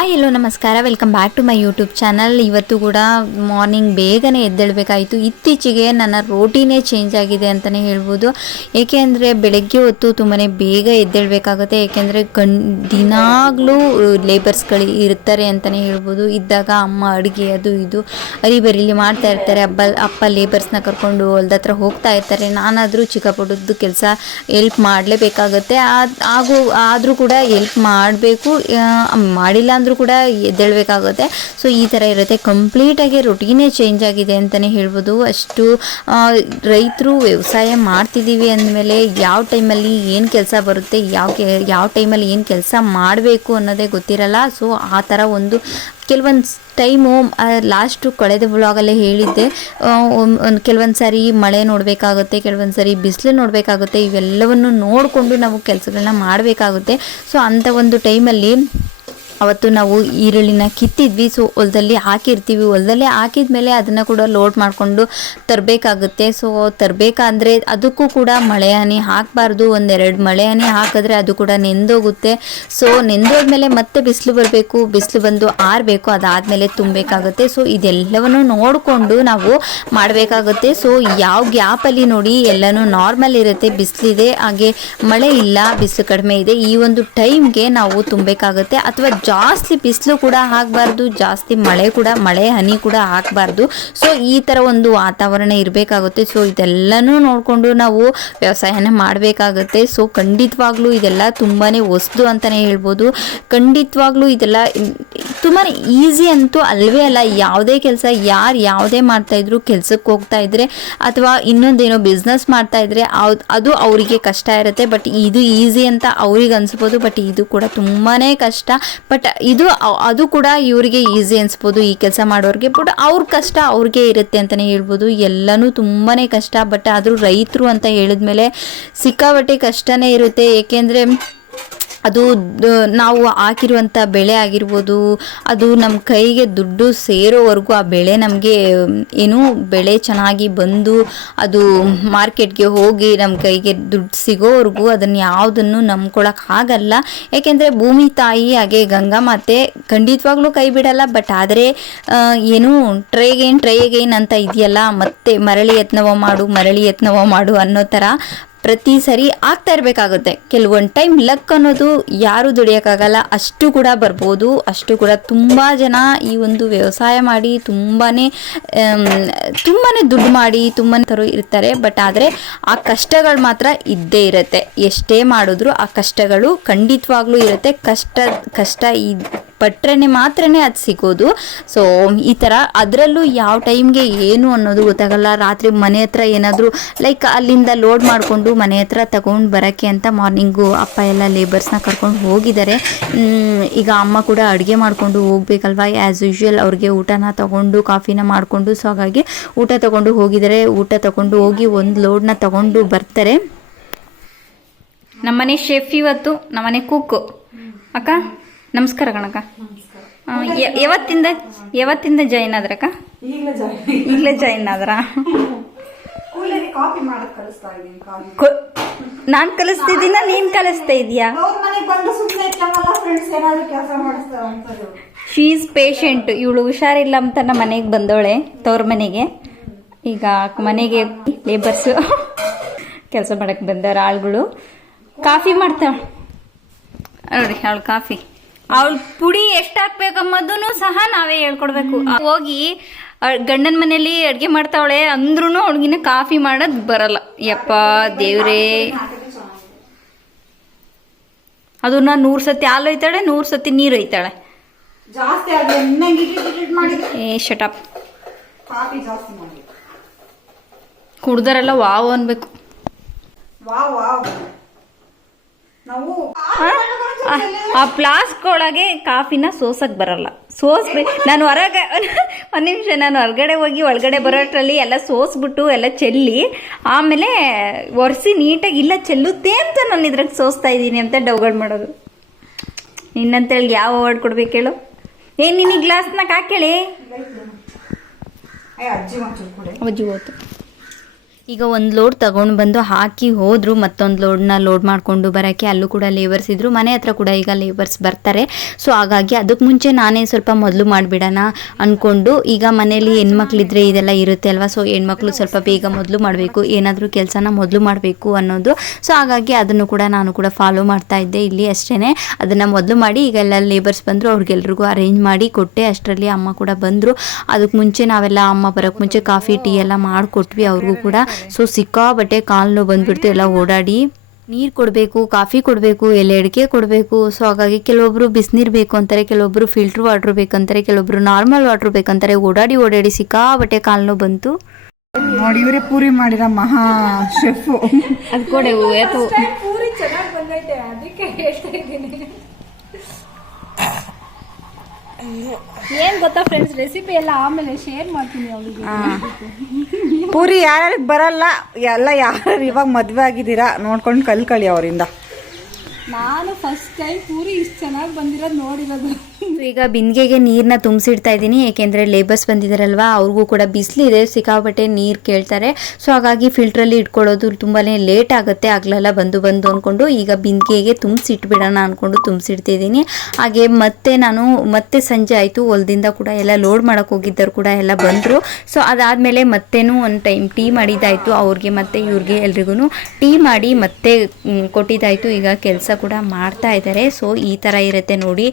Hi, hello ನಮಸ್ಕಾರ. Welcome back to my YouTube channel ಇವತ್ತು ಕೂಡ ಮಾರ್ನಿಂಗ್ ಬೇಗನೆ ಎದ್ದೇಳಬೇಕಾಯಿತು. ಇತ್ತೀಚೆಗೆ ನನ್ನ ರೋಟೀನೇ ಚೇಂಜ್ ಆಗಿದೆ ಅಂತಲೇ ಹೇಳ್ಬೋದು. ಏಕೆ ಅಂದರೆ ಬೆಳಗ್ಗೆ ಹೊತ್ತು ತುಂಬಾ ಬೇಗ ಎದ್ದೇಳಬೇಕಾಗುತ್ತೆ. ಏಕೆಂದರೆ ಗಂ ದಿನಾಗಲೂ ಲೇಬರ್ಸ್ಗಳು ಇರ್ತಾರೆ ಅಂತಲೇ ಹೇಳ್ಬೋದು. ಇದ್ದಾಗ ಅಮ್ಮ ಅಡುಗೆ, ಅದು ಇದು, ಅರಿಬರಿಲಿ ಮಾಡ್ತಾ ಇರ್ತಾರೆ. ಅಬ್ಬ, ಅಪ್ಪ ಲೇಬರ್ಸ್ನ ಕರ್ಕೊಂಡು ಹೊಲ್ದ ಹತ್ರ ಹೋಗ್ತಾ ಇರ್ತಾರೆ. ನಾನಾದರೂ ಚಿಕ್ಕ ಪುಟ್ಟದ್ದು ಕೆಲಸ ಎಲ್ಪ್ ಮಾಡಲೇಬೇಕಾಗತ್ತೆ. ಆಗೂ, ಆದರೂ ಕೂಡ ಎಲ್ಪ್ ಮಾಡಬೇಕು. ಮಾಡಿಲ್ಲ ಕೂಡ ಎದ್ದೇಳಬೇಕಾಗುತ್ತೆ. ಸೊ ಈ ಥರ ಇರುತ್ತೆ. ಕಂಪ್ಲೀಟಾಗಿ ರೊಟೀನೇ ಚೇಂಜ್ ಆಗಿದೆ ಅಂತಲೇ ಹೇಳ್ಬೋದು. ಅಷ್ಟು ರೈತರು ವ್ಯವಸಾಯ ಮಾಡ್ತಿದ್ದೀವಿ ಅಂದಮೇಲೆ ಯಾವ ಟೈಮಲ್ಲಿ ಏನು ಕೆಲಸ ಬರುತ್ತೆ, ಯಾವ ಕೆ, ಯಾವ ಟೈಮಲ್ಲಿ ಏನು ಕೆಲಸ ಮಾಡಬೇಕು ಅನ್ನೋದೇ ಗೊತ್ತಿರಲ್ಲ. ಸೊ ಆ ಥರ ಒಂದು, ಕೆಲವೊಂದು ಟೈಮು ಲಾಸ್ಟು ಕಳೆದ ಬ್ಲಾಗಲ್ಲೇ ಹೇಳಿದ್ದೆ. ಒಂದು ಕೆಲವೊಂದು ಸಾರಿ ಮಳೆ ನೋಡಬೇಕಾಗುತ್ತೆ, ಕೆಲವೊಂದು ಸಾರಿ ಬಿಸಿಲು ನೋಡಬೇಕಾಗುತ್ತೆ. ಇವೆಲ್ಲವನ್ನು ನೋಡಿಕೊಂಡು ನಾವು ಕೆಲಸಗಳನ್ನ ಮಾಡಬೇಕಾಗುತ್ತೆ. ಸೊ ಅಂಥ ಒಂದು ಟೈಮಲ್ಲಿ ಅವತ್ತು ನಾವು ಈರುಳ್ಳಿನ ಕಿತ್ತಿದ್ವಿ. ಸೊ ಹೊಲದಲ್ಲಿ ಹಾಕಿರ್ತೀವಿ. ಹೊಲದಲ್ಲೇ ಹಾಕಿದ ಮೇಲೆ ಅದನ್ನು ಕೂಡ ಲೋಡ್ ಮಾಡಿಕೊಂಡು ತರಬೇಕಾಗುತ್ತೆ. ಸೊ ತರಬೇಕಂದ್ರೆ ಅದಕ್ಕೂ ಕೂಡ ಮಳೆ ಹನಿ ಹಾಕಬಾರ್ದು. ಒಂದೆರಡು ಮಳೆ ಹನಿ ಹಾಕಿದ್ರೆ ಅದು ಕೂಡ ನೆಂದೋಗುತ್ತೆ. ಸೊ ನೆಂದೋದ್ಮೇಲೆ ಮತ್ತೆ ಬಿಸಿಲು ಬರಬೇಕು. ಬಿಸಿಲು ಬಂದು ಆರಬೇಕು. ಅದಾದಮೇಲೆ ತುಂಬಬೇಕಾಗುತ್ತೆ. ಸೊ ಇದೆಲ್ಲವನ್ನು ನೋಡಿಕೊಂಡು ನಾವು ಮಾಡಬೇಕಾಗುತ್ತೆ. ಸೊ ಯಾವ ಗ್ಯಾಪಲ್ಲಿ ನೋಡಿ ಎಲ್ಲನೂ ನಾರ್ಮಲ್ ಇರುತ್ತೆ. ಬಿಸಿಲಿದೆ, ಹಾಗೆ ಮಳೆ ಇಲ್ಲ, ಬಿಸಿಲು ಕಡಿಮೆ ಇದೆ. ಈ ಒಂದು ಟೈಮ್ಗೆ ನಾವು ತುಂಬಬೇಕಾಗುತ್ತೆ. ಅಥವಾ ಜಾಸ್ತಿ ಬಿಸಿಲು ಕೂಡ ಆಗಬಾರ್ದು, ಜಾಸ್ತಿ ಮಳೆ ಕೂಡ, ಮಳೆ ಹನಿ ಕೂಡ ಆಗಬಾರ್ದು. ಸೊ ಈ ಥರ ಒಂದು ವಾತಾವರಣ ಇರಬೇಕಾಗುತ್ತೆ. ಸೊ ಇದೆಲ್ಲನೂ ನೋಡಿಕೊಂಡು ನಾವು ವ್ಯವಸಾಯನ ಮಾಡಬೇಕಾಗುತ್ತೆ. ಸೊ ಖಂಡಿತವಾಗ್ಲೂ ಇದೆಲ್ಲ ತುಂಬಾ ಹೊಸದು ಅಂತಲೇ ಹೇಳ್ಬೋದು. ಖಂಡಿತವಾಗ್ಲೂ ಇದೆಲ್ಲ ತುಂಬಾ ಈಸಿ ಅಂತೂ ಅಲ್ವೇ ಅಲ್ಲ. ಯಾವುದೇ ಕೆಲಸ, ಯಾರು ಯಾವುದೇ ಮಾಡ್ತಾಯಿದ್ರು ಕೆಲಸಕ್ಕೆ ಹೋಗ್ತಾ ಇದ್ರೆ ಅಥವಾ ಇನ್ನೊಂದೇನೋ ಬಿಸ್ನೆಸ್ ಮಾಡ್ತಾ ಇದ್ರೆ ಅದು ಅವರಿಗೆ ಕಷ್ಟ ಇರುತ್ತೆ. ಬಟ್ ಇದು ಈಸಿ ಅಂತ ಅವ್ರಿಗೆ ಅನ್ಸ್ಬೋದು. ಬಟ್ ಇದು ಕೂಡ ತುಂಬಾ ಕಷ್ಟ. ಬಟ್ ಇದು ಅದು ಕೂಡ ಇವರಿಗೆ ಈಸಿ ಅನ್ಸ್ಬೋದು ಈ ಕೆಲಸ ಮಾಡೋರಿಗೆ. ಬಟ್ ಅವ್ರ ಕಷ್ಟ ಅವ್ರಿಗೆ ಇರುತ್ತೆ ಅಂತಲೇ ಹೇಳ್ಬೋದು. ಎಲ್ಲನೂ ತುಂಬಾ ಕಷ್ಟ. ಬಟ್ ಆದರೂ ರೈತರು ಅಂತ ಹೇಳಿದ್ಮೇಲೆ ಸಿಕ್ಕಾಪಟ್ಟೆ ಕಷ್ಟನೇ ಇರುತ್ತೆ. ಏಕೆಂದರೆ ಅದು ನಾವು ಹಾಕಿರುವಂಥ ಬೆಳೆ ಆಗಿರ್ಬೋದು, ಅದು ನಮ್ಮ ಕೈಗೆ ದುಡ್ಡು ಸೇರೋವರೆಗೂ ಆ ಬೆಳೆ ನಮಗೆ, ಏನು ಬೆಳೆ ಚೆನ್ನಾಗಿ ಬಂದು ಅದು ಮಾರ್ಕೆಟ್ಗೆ ಹೋಗಿ ನಮ್ಮ ಕೈಗೆ ದುಡ್ಡು ಸಿಗೋವರೆಗೂ ಅದನ್ನು ಯಾವುದನ್ನು ಆಗಲ್ಲ. ಯಾಕೆಂದರೆ ಭೂಮಿ ತಾಯಿ ಹಾಗೆ ಗಂಗಾ ಮಾತೆ ಖಂಡಿತವಾಗ್ಲೂ ಕೈ ಬಿಡಲ್ಲ, ಬಟ್ ಆದರೆ ಏನು ಟ್ರೈಗೇನ್ ಟ್ರೈಗೇನ್ ಅಂತ ಇದೆಯಲ್ಲ, ಮತ್ತೆ ಮರಳಿ ಯತ್ನವ ಮಾಡು, ಮರಳಿ ಯತ್ನವ ಮಾಡು ಅನ್ನೋ ಥರ ಪ್ರತಿ ಸರಿ ಆಗ್ತಾ ಇರಬೇಕಾಗುತ್ತೆ. ಕೆಲವೊಂದು ಟೈಮ್ ಲಕ್ ಅನ್ನೋದು ಯಾರು ದುಡಿಯೋಕ್ಕಾಗಲ್ಲ. ಅಷ್ಟು ಕೂಡ ಬರ್ಬೋದು. ಅಷ್ಟು ಕೂಡ ತುಂಬ ಜನ ಈ ಒಂದು ವ್ಯವಸಾಯ ಮಾಡಿ ತುಂಬಾ ತುಂಬಾ ದುಡ್ಡು ಮಾಡಿ ತುಂಬಾನೇ ಥರ ಇರ್ತಾರೆ. ಬಟ್ ಆದರೆ ಆ ಕಷ್ಟಗಳು ಮಾತ್ರ ಇದ್ದೇ ಇರುತ್ತೆ. ಎಷ್ಟೇ ಮಾಡಿದ್ರು ಆ ಕಷ್ಟಗಳು ಖಂಡಿತವಾಗ್ಲೂ ಇರುತ್ತೆ. ಕಷ್ಟ ಕಷ್ಟ ಈ ಪಟ್ರೆ ಮಾತ್ರನೇ ಅದು ಸಿಗೋದು. ಸೊ ಈ ಥರ ಅದರಲ್ಲೂ ಯಾವ ಟೈಮ್ಗೆ ಏನು ಅನ್ನೋದು ಗೊತ್ತಾಗಲ್ಲ. ರಾತ್ರಿ ಮನೆ ಹತ್ರ ಏನಾದರೂ ಲೈಕ್ ಅಲ್ಲಿಂದ ಲೋಡ್ ಮಾಡಿಕೊಂಡು ಮನೆ ಹತ್ರ ತಗೊಂಡು ಬರೋಕ್ಕೆ ಅಂತ ಮಾರ್ನಿಂಗು ಅಪ್ಪ ಎಲ್ಲ ಲೇಬರ್ಸ್ನ ಕರ್ಕೊಂಡು ಹೋಗಿದ್ದಾರೆ. ಈಗ ಅಮ್ಮ ಕೂಡ ಅಡುಗೆ ಮಾಡಿಕೊಂಡು ಹೋಗ್ಬೇಕಲ್ವ? ಆ್ಯಸ್ ಯೂಶ್ವಲ್ ಅವ್ರಿಗೆ ಊಟನ ತಗೊಂಡು ಕಾಫಿನ ಮಾಡಿಕೊಂಡು ಸೊ ಹಾಗಾಗಿ ಊಟ ತಗೊಂಡು ಹೋಗಿದ್ದಾರೆ. ಊಟ ತಗೊಂಡು ಹೋಗಿ ಒಂದು ಲೋಡ್ನ ತಗೊಂಡು ಬರ್ತಾರೆ. ನಮ್ಮನೆ ಶೆಫ್ ಇವತ್ತು, ನಮ್ಮನೆ ಕುಕ್ಕು ಅಕ್ಕ? ನಮಸ್ಕಾರ ಕಣಕ್ಕ ಯಾವತ್ತಿಂದ ಯಾವತ್ತಿಂದ ಜಾಯಿನ್ ಆದ್ರಕ್ಕ? ಈಗಲೇ ಜಾಯಿನ್ ಆದ್ರ? ನಾನ್ ಕಲಿಸ್ತಿದ್ದೀನ ನೀನ್ ಕಲಿಸ್ತಾ ಇದೀಯಾ ಶೀಸ್ ಪೇಷಂಟ್ ಇವಳು ಹುಷಾರಿಲ್ಲ ಅಂತ ನಮ್ಮ ಮನೆಗೆ ಬಂದವಳೆ ತವ್ರ ಮನೆಗೆ. ಈಗ ಮನೆಗೆ ಲೇಬರ್ಸ್ ಕೆಲಸ ಮಾಡಕ್ ಬಂದವ್ರ ಆಳುಗಳು. ಕಾಫಿ ಮಾಡ್ತಾಳ ನೋಡಿ ಅವಳು ಕಾಫಿ. ಅವಳ ಪುಡಿ ಎಷ್ಟು ಹಾಕ್ಬೇಕಮ್ಮದನ್ನು ಸಹ ನಾವೇ ಹೇಳ್ಕೊಡ್ಬೇಕು. ಹೋಗಿ ಗಂಡನ ಮನೇಲಿ ಅಡ್ಗೆ ಮಾಡ್ತಾವಳೆ ಅಂದ್ರೂ ಅವಳಿಗಿನ ಕಾಫಿ ಮಾಡೋದ್ ಬರಲ್ಲ. ಯಪ್ಪ ದೇವ್ರೇ. ಅದನ್ನ ನೂರ್ ಸತಿ ಹಾಲು ಒಯ್ತಾಳೆ ನೂರ್ ಸತಿ ನೀರು ಒಯ್ತಾಳೆ. ಏ ಶಟಪ್ ಕುಡ್ದರೆಲ್ಲ ವಾವ್ ಅನ್ಬೇಕು. ಆ ಫ್ಲಾಸ್ಕ್ ಒಳಗೆ ಕಾಫಿನ ಸೋಸಕ್ ಬರಲ್ಲ. ಸೋಸ್ ನಾನು ಹೊರಗೆ ಒಂದು ನಿಮಿಷ ನಾನು ಹೊರಗಡೆ ಹೋಗಿ ಒಳಗಡೆ ಬರೋಟ್ರಲ್ಲಿ ಎಲ್ಲ ಸೋಸ್ಬಿಟ್ಟು ಎಲ್ಲ ಚೆಲ್ಲಿ ಆಮೇಲೆ ಒರೆಸಿ ನೀಟಾಗಿ ಇಲ್ಲ ಚೆಲ್ಲುತ್ತೆ ಅಂತ ನಾನು ಇದ್ರಾಗ ಸೋಸ್ತಾ ಇದ್ದೀನಿ ಅಂತ ಡೌಗಳು ಮಾಡೋದು. ನಿನ್ನಂತೇಳಿ ಯಾವ ಅವಾರ್ಡ್ ಕೊಡ್ಬೇಕು ಹೇಳು? ಏನು ನಿನ್ನ ಗ್ಲಾಸ್ನಾಗ ಹಾಕೇಳಿ ಅಜ್ಜಿ ಹೋತು. ಈಗ ಒಂದು ಲೋಡ್ ತಗೊಂಡು ಬಂದು ಹಾಕಿ ಹೋದ್ರು, ಮತ್ತೊಂದು ಲೋಡ್ನ ಲೋಡ್ ಮಾಡಿಕೊಂಡು ಬರೋಕ್ಕೆ ಅಲ್ಲೂ ಕೂಡ ಲೇಬರ್ಸ್ ಇದ್ದರು ಮನೆ ಹತ್ರ ಕೂಡ ಈಗ ಲೇಬರ್ಸ್ ಬರ್ತಾರೆ. ಸೊ ಹಾಗಾಗಿ ಅದಕ್ಕೆ ಮುಂಚೆ ನಾನೇ ಸ್ವಲ್ಪ ಮೊದಲು ಮಾಡಿಬಿಡೋಣ ಅಂದ್ಕೊಂಡು ಈಗ ಮನೇಲಿ ಹೆಣ್ಮಕ್ಳಿದ್ರೆ ಇದೆಲ್ಲ ಇರುತ್ತೆ ಅಲ್ವಾ? ಸೊ ಹೆಣ್ಮಕ್ಳು ಸ್ವಲ್ಪ ಬೇಗ ಮೊದಲು ಮಾಡಬೇಕು. ಏನಾದರೂ ಕೆಲಸನ ಮೊದಲು ಮಾಡಬೇಕು ಅನ್ನೋದು. ಸೊ ಹಾಗಾಗಿ ಅದನ್ನು ಕೂಡ ನಾನು ಕೂಡ ಫಾಲೋ ಮಾಡ್ತಾ ಇದ್ದೆ ಇಲ್ಲಿ ಅಷ್ಟೇ ಅದನ್ನು ಮೊದಲು ಮಾಡಿ ಈಗ ಎಲ್ಲ ಲೇಬರ್ಸ್ ಬಂದರು, ಅವ್ರಿಗೆಲ್ರಿಗೂ ಅರೇಂಜ್ ಮಾಡಿ ಕೊಟ್ಟೆ. ಅಷ್ಟರಲ್ಲಿ ಅಮ್ಮ ಕೂಡ ಬಂದರು. ಅದಕ್ಕೆ ಮುಂಚೆ ನಾವೆಲ್ಲ ಅಮ್ಮ ಬರೋಕ್ಕೆ ಮುಂಚೆ ಕಾಫಿ, ಟೀ ಎಲ್ಲ ಮಾಡಿಕೊಟ್ವಿ. ಅವ್ರಿಗೂ ಕೂಡ ಸೊ ಸಿಕ್ಕಾಬಟ್ಟೆ ಕಾಲು ನೋವು ಬಂದ್ಬಿಡ್ತು ಎಲ್ಲ ಓಡಾಡಿ. ನೀರು ಕೊಡಬೇಕು ಕಾಫಿ ಕೊಡಬೇಕು ಎಲೆ ಅಡಿಕೆ ಕೊಡಬೇಕು. ಸೊ ಹಾಗಾಗಿ ಕೆಲವೊಬ್ಬರು ಬಿಸಿನೀರು ಬೇಕು ಅಂತಾರೆ ಕೆಲವೊಬ್ಬರು ಫಿಲ್ಟ್ರ್ ವಾಟ್ರ್ ಬೇಕಂತಾರೆ ಕೆಲವೊಬ್ಬರು ನಾರ್ಮಲ್ ವಾಟ್ರ್ ಬೇಕಂತಾರೆ ಓಡಾಡಿ ಓಡಾಡಿ ಸಿಕ್ಕಾಬಟ್ಟೆ ಕಾಲು ನೋವು ಬಂತು. ನೋಡಿ ಇವರೇ ಪೂರಿ ಮಾಡಿದ ಮಹಾ ಶೆಫ್ ಅದು ಕೊಡೆ ಪೂರಿ ಚೆನ್ನಾಗಿ ಬಂದೈತೆ ಅದಕ್ಕೆ ಹೇಳ್ತಾ ಇದ್ದೀನಿ ಏನ್ ಗೊತ್ತಾ ಫ್ರೆಂಡ್ಸ್ ರೆಸಿಪಿ ಎಲ್ಲ ಆಮೇಲೆ ಶೇರ್ ಮಾಡ್ತೀನಿ ಅವಳಿಗೆ. ಪೂರಿ ಯಾರ್ಯಾರಿಗೆ ಬರಲ್ಲ ಎಲ್ಲ ಯಾರು ಇವಾಗ ಮದ್ವೆ ಆಗಿದ್ದೀರಾ ನೋಡ್ಕೊಂಡು ಕಲ್ಕಳಿ ಅವರಿಂದ. ನಾನು ಫಸ್ಟ್ ಟೈಮ್ ಪೂರಿ ಇಷ್ಟು ಚೆನ್ನಾಗಿ ಬಂದಿರೋದು ನೋಡಿರೋದು. ಈಗ ಬಿಂದಿಗೆಗೆ ನೀರನ್ನ ತುಂಬಿಸಿಡ್ತಾ ಇದ್ದೀನಿ, ಏಕೆಂದರೆ ಲೇಬರ್ಸ್ ಬಂದಿದ್ದಾರಲ್ವಾ ಅವ್ರಿಗೂ ಕೂಡ ಬಿಸಿಲಿದೆ ಸಿಕ್ಕಾಪಟ್ಟೆ ನೀರು ಕೇಳ್ತಾರೆ. ಸೊ ಹಾಗಾಗಿ ಫಿಲ್ಟ್ರಲ್ಲಿ ಇಟ್ಕೊಳ್ಳೋದು ತುಂಬಾ ಲೇಟ್ ಆಗುತ್ತೆ, ಆಗ್ಲೆಲ್ಲ ಬಂದು ಬಂದು ಅಂದ್ಕೊಂಡು ಈಗ ಬಿಂದಿಗೆಗೆ ತುಂಬಿಸಿಟ್ಬಿಡೋಣ ಅಂದ್ಕೊಂಡು ತುಂಬಿಸಿಡ್ತಿದ್ದೀನಿ ಹಾಗೆ ಮತ್ತೆ ನಾನು, ಮತ್ತೆ ಸಂಜೆ ಆಯಿತು, ಹೊಲದಿಂದ ಕೂಡ ಎಲ್ಲ ಲೋಡ್ ಮಾಡೋಕೆ ಹೋಗಿದ್ದರು ಕೂಡ ಎಲ್ಲ ಬಂದರು. ಸೊ ಅದಾದಮೇಲೆ ಮತ್ತೇನು ಒಂದು ಟೈಮ್ ಟೀ ಮಾಡಿದ್ದಾಯಿತು, ಅವ್ರಿಗೆ ಮತ್ತು ಇವ್ರಿಗೆ ಎಲ್ರಿಗೂ ಟೀ ಮಾಡಿ ಮತ್ತೆ ಕೊಟ್ಟಿದ್ದಾಯಿತು, ಈಗ ಕೆಲಸ ಕೂಡ ಮಾಡ್ತಾ ಇದ್ದಾರೆ. ಸೊ ಈ ಥರ ಇರುತ್ತೆ ನೋಡಿ.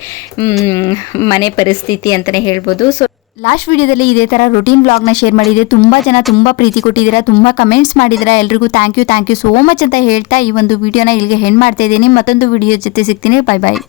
ಮನೆ ಪರಿಸ್ಥಿತಿ ಅಂತಲೇ ಹೇಳ್ಬೋದು. ಸೊ ಲಾಸ್ಟ್ ವಿಡಿಯೋದಲ್ಲಿ ಇದೇ ಥರ ರೊಟೀನ್ ಬ್ಲಾಗ್ನ ಶೇರ್ ಮಾಡಿದೆ ತುಂಬ ಜನ ತುಂಬ ಪ್ರೀತಿ ಕೊಟ್ಟಿದ್ದೀರಾ, ತುಂಬ ಕಮೆಂಟ್ಸ್ ಮಾಡಿದ್ದೀರಾ. ಎಲ್ರಿಗೂ thank you thank you so much ಅಂತ ಹೇಳ್ತಾ ಈ ಒಂದು ವಿಡಿಯೋನ ಇಲ್ಲಿಗೆ ಹೆಣ್ಣು ಮಾಡ್ತಾ ಇದ್ದೀನಿ. ಮತ್ತೊಂದು ವಿಡಿಯೋ ಜೊತೆ ಸಿಗ್ತೀನಿ. ಬಾಯ್ ಬಾಯ್